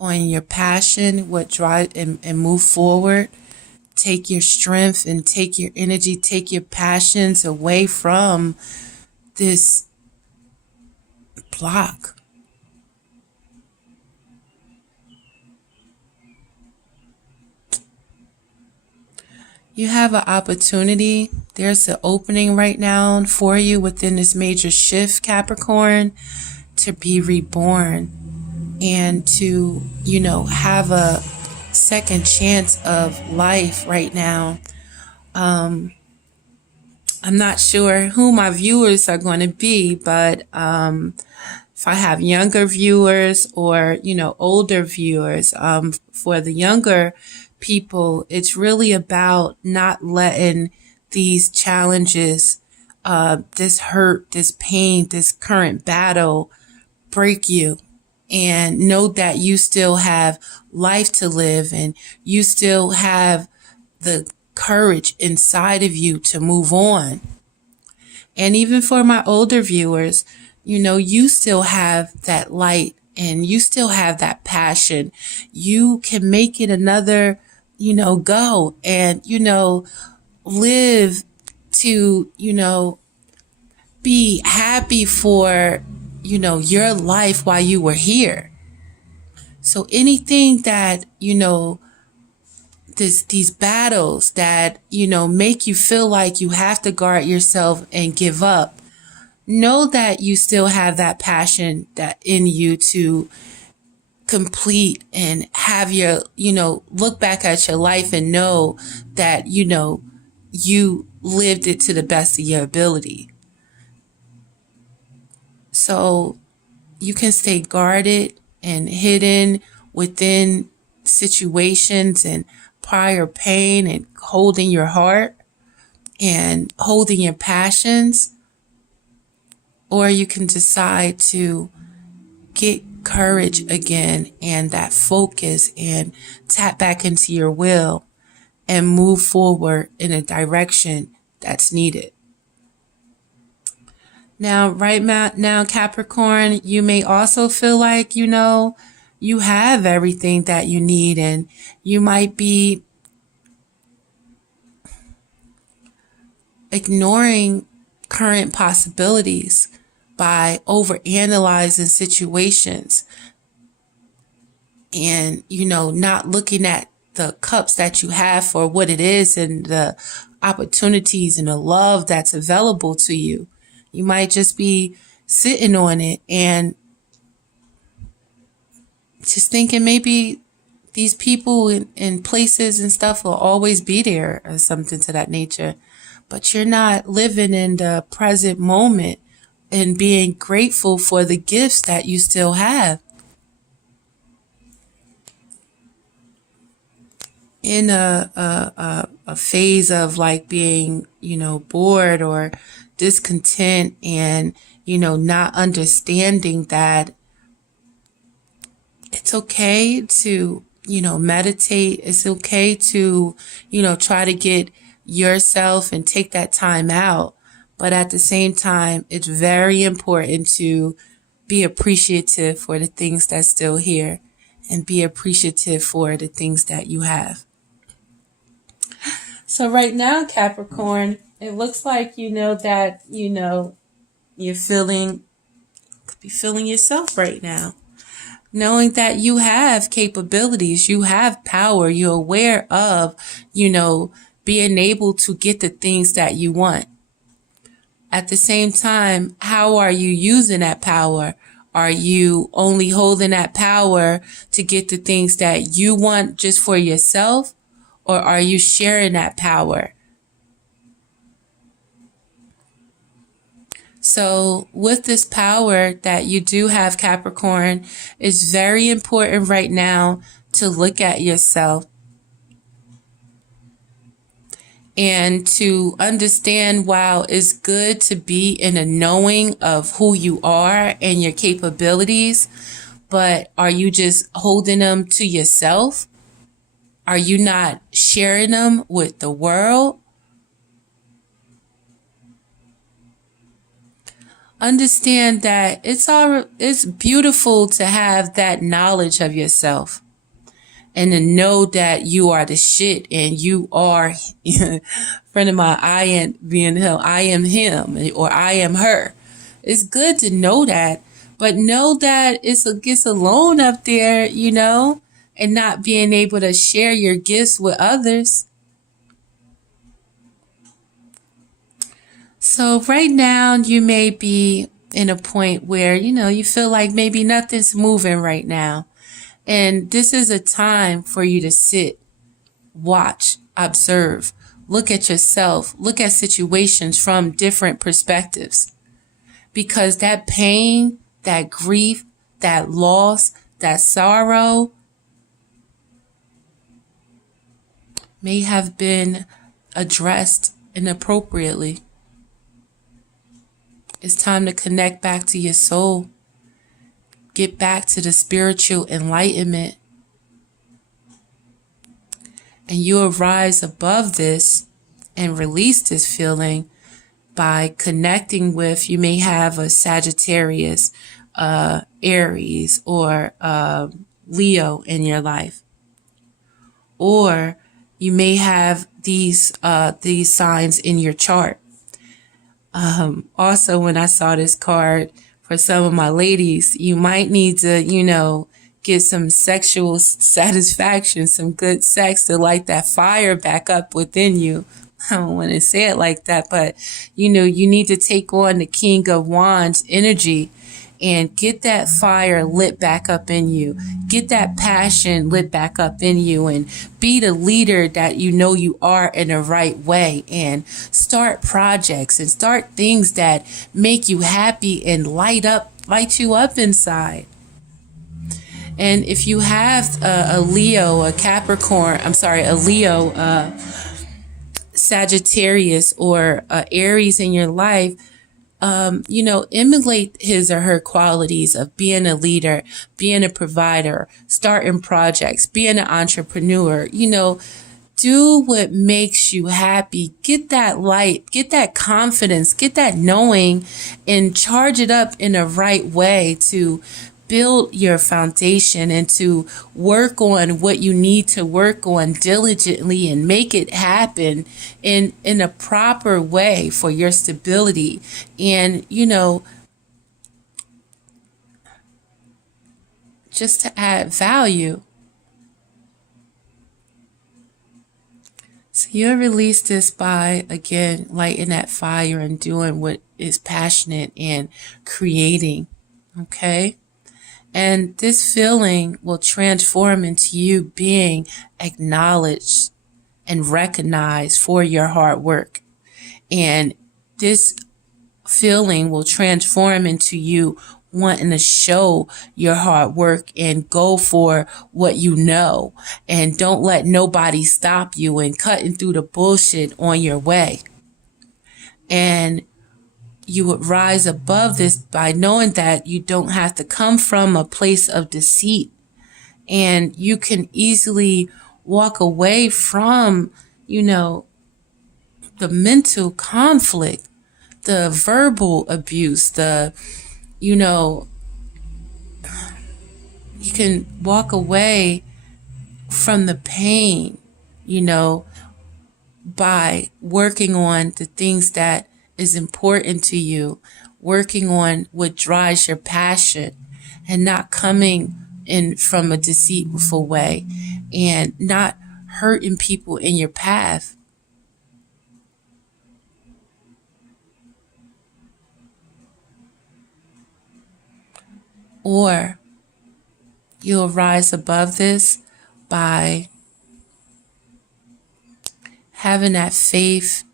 on your passion, what drive and move forward. Take your strength and take your energy, take your passions away from this block. You have an opportunity. There's an opening right now for you within this major shift, Capricorn, to be reborn and to, have a second chance of life right now. I'm not sure who my viewers are going to be, but if I have younger viewers or, older viewers, for the younger people, it's really about not letting these challenges, this hurt, this pain, this current battle break you. And know that you still have life to live and you still have the courage inside of you to move on. And even for my older viewers, you still have that light and you still have that passion. You can make it another, go and, live to, be happy for, your life while you were here. So anything that, these battles that, make you feel like you have to guard yourself and give up, know that you still have that passion that in you to complete and have your, look back at your life and know that, you lived it to the best of your ability. So you can stay guarded and hidden within situations and prior pain and holding your heart and holding your passions. Or you can decide to get courage again and that focus and tap back into your will and move forward in a direction that's needed. Now, right now, Capricorn, you may also feel like, you have everything that you need and you might be ignoring current possibilities by overanalyzing situations and, not looking at the cups that you have for what it is and the opportunities and the love that's available to you. You might just be sitting on it and just thinking maybe these people and places and stuff will always be there or something to that nature. But you're not living in the present moment and being grateful for the gifts that you still have. In a phase of like being, bored or discontent and, not understanding that it's okay to, meditate. It's okay to, try to get yourself and take that time out. But at the same time, it's very important to be appreciative for the things that's still here and be appreciative for the things that you have. So right now, Capricorn, it looks like, that, you're could be feeling yourself right now. Knowing that you have capabilities, you have power, you're aware of, being able to get the things that you want. At the same time, how are you using that power? Are you only holding that power to get the things that you want just for yourself? Or are you sharing that power? So with this power that you do have, Capricorn, it's very important right now to look at yourself and to understand, while it's good to be in a knowing of who you are and your capabilities, but are you just holding them to yourself? Are you not sharing them with the world? understand that it's beautiful to have that knowledge of yourself and to know that you are the shit and you are friend of mine, I am being him, I am him, or I am her. It's good to know that, but know that it gets alone up there, and not being able to share your gifts with others. So right now you may be in a point where, you feel like maybe nothing's moving right now. And this is a time for you to sit, watch, observe, look at yourself, look at situations from different perspectives. Because that pain, that grief, that loss, that sorrow may have been addressed inappropriately. It's time to connect back to your soul. Get back to the spiritual enlightenment. And you'll rise above this and release this feeling by connecting with, you may have a Sagittarius, Aries, or Leo in your life. Or you may have these signs in your chart. Also, when I saw this card, for some of my ladies, you might need to, get some sexual satisfaction, some good sex to light that fire back up within you. I don't want to say it like that, but, you need to take on the King of Wands energy and get that fire lit back up in you. Get that passion lit back up in you and be the leader that you are in the right way, and start projects and start things that make you happy and light you up inside. And if you have a Leo, a Leo, Sagittarius, or Aries in your life, emulate his or her qualities of being a leader, being a provider, starting projects, being an entrepreneur. Do what makes you happy. Get that light, get that confidence, get that knowing, and charge it up in the right way to build your foundation and to work on what you need to work on diligently and make it happen in a proper way for your stability. And, just to add value. So you'll release this by, again, lighting that fire and doing what is passionate and creating. Okay? And this feeling will transform into you being acknowledged and recognized for your hard work. And this feeling will transform into you wanting to show your hard work and go for what you know. And don't let nobody stop you and cutting through the bullshit on your way. And you would rise above this by knowing that you don't have to come from a place of deceit, and you can easily walk away from, the mental conflict, the verbal abuse, you can walk away from the pain, by working on the things that is important to you, working on what drives your passion, and not coming in from a deceitful way, and not hurting people in your path. Or you'll rise above this by having that faith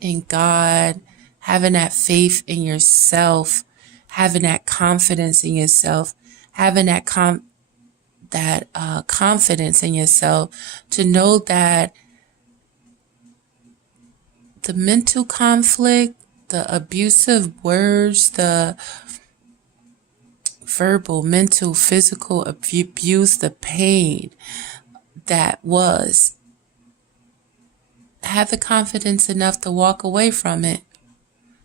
in God, having that faith in yourself, having that confidence in yourself, having that confidence in yourself to know that the mental conflict, the abusive words, the verbal, mental, physical abuse, the pain that was, have the confidence enough to walk away from it.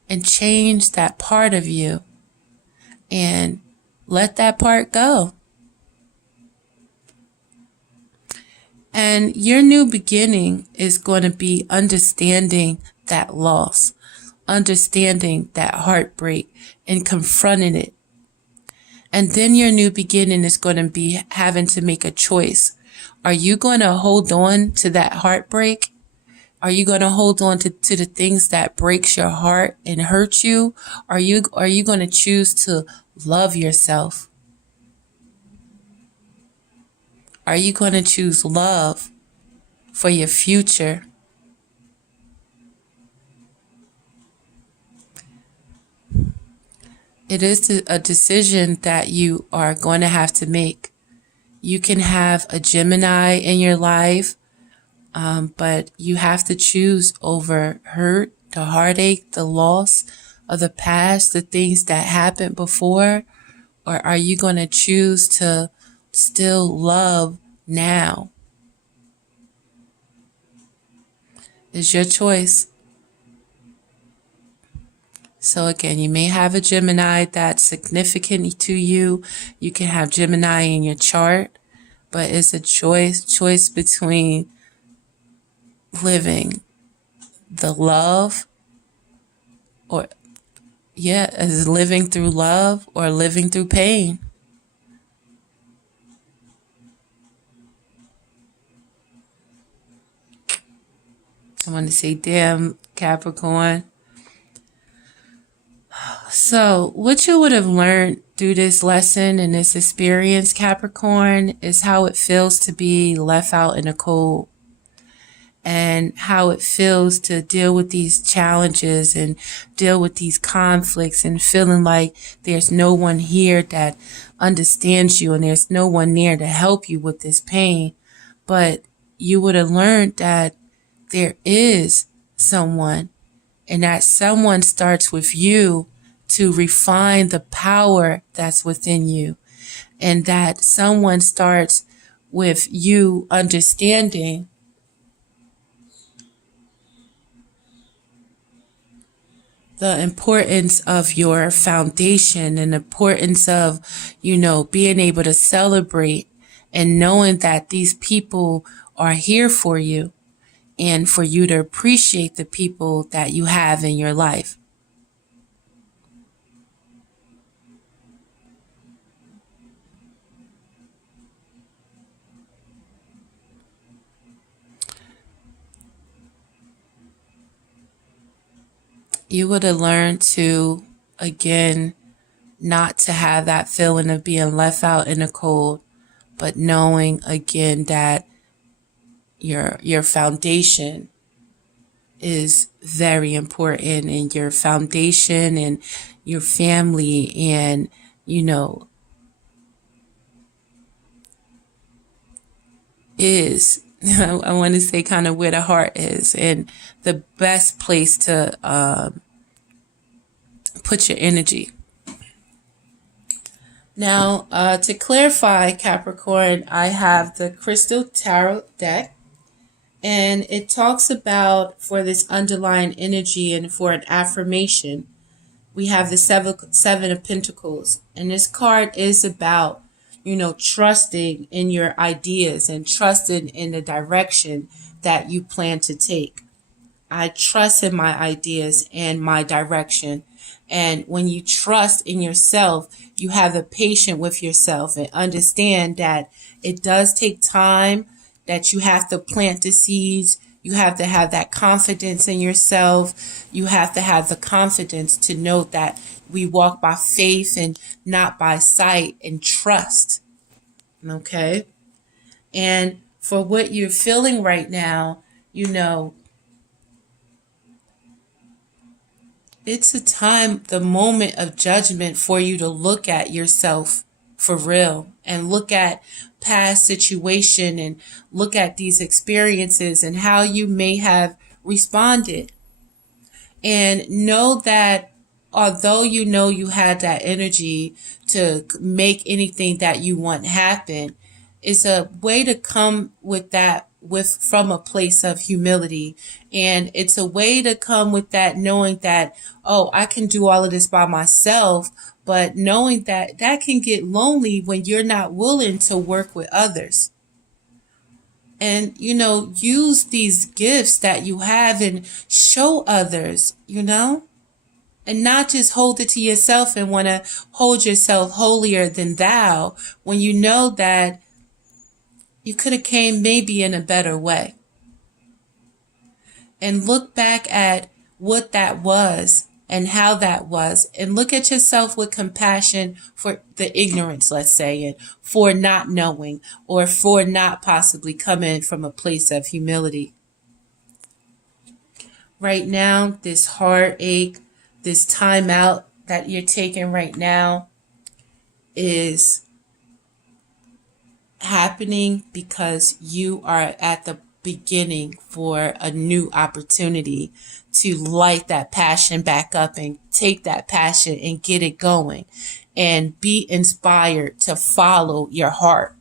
and change that part of you and let that part go. And your new beginning is going to be understanding that loss, understanding that heartbreak and confronting it. And then your new beginning is going to be having to make a choice. Are you going to hold on to that heartbreak? Are you going to hold on to the things that breaks your heart and hurt you? Are you going to choose to love yourself? Are you going to choose love for your future? It is a decision that you are going to have to make. You can have a Gemini in your life, but you have to choose over hurt, the heartache, the loss of the past, the things that happened before, or are you going to choose to still love now? It's your choice. So again, you may have a Gemini that's significant to you. You can have Gemini in your chart, but it's a choice between living the love is living through love or living through pain. I want to say, damn, Capricorn. So what you would have learned through this lesson and this experience, Capricorn, is how it feels to be left out in the cold, and how it feels to deal with these challenges and deal with these conflicts and feeling like there's no one here that understands you and there's no one near to help you with this pain. But you would have learned that there is someone, and that someone starts with you to refine the power that's within you. And that someone starts with you understanding the importance of your foundation and the importance of, being able to celebrate and knowing that these people are here for you and for you to appreciate the people that you have in your life. You would have learned to, again, not to have that feeling of being left out in the cold, but knowing again that your foundation is very important, and your foundation and your family and, is, I want to say, kind of where the heart is and the best place to put your energy. Now, to clarify, Capricorn, I have the Crystal Tarot deck, and it talks about, for this underlying energy and for an affirmation, we have the Seven of Pentacles. And this card is about, trusting in your ideas and trusting in the direction that you plan to take. I trust in my ideas and my direction. And when you trust in yourself, you have the patience with yourself and understand that it does take time, that you have to plant the seeds. You have to have that confidence in yourself. You have to have the confidence to know that we walk by faith and not by sight, and trust. Okay? And for what you're feeling right now, it's a time, the moment of judgment for you to look at yourself for real and look at past situation and look at these experiences and how you may have responded. And know that although you had that energy to make anything that you want happen, it's a way to come with that from a place of humility. And it's a way to come with that, knowing that, oh, I can do all of this by myself, but knowing that that can get lonely when you're not willing to work with others. And, use these gifts that you have and show others, and not just hold it to yourself and want to hold yourself holier than thou when you know that you could have came maybe in a better way. And look back at what that was and how that was, and look at yourself with compassion for the ignorance, let's say, and for not knowing, or for not possibly coming from a place of humility. Right now, this heartache, this time out that you're taking right now is happening because you are at the beginning for a new opportunity to light that passion back up and take that passion and get it going and be inspired to follow your heart.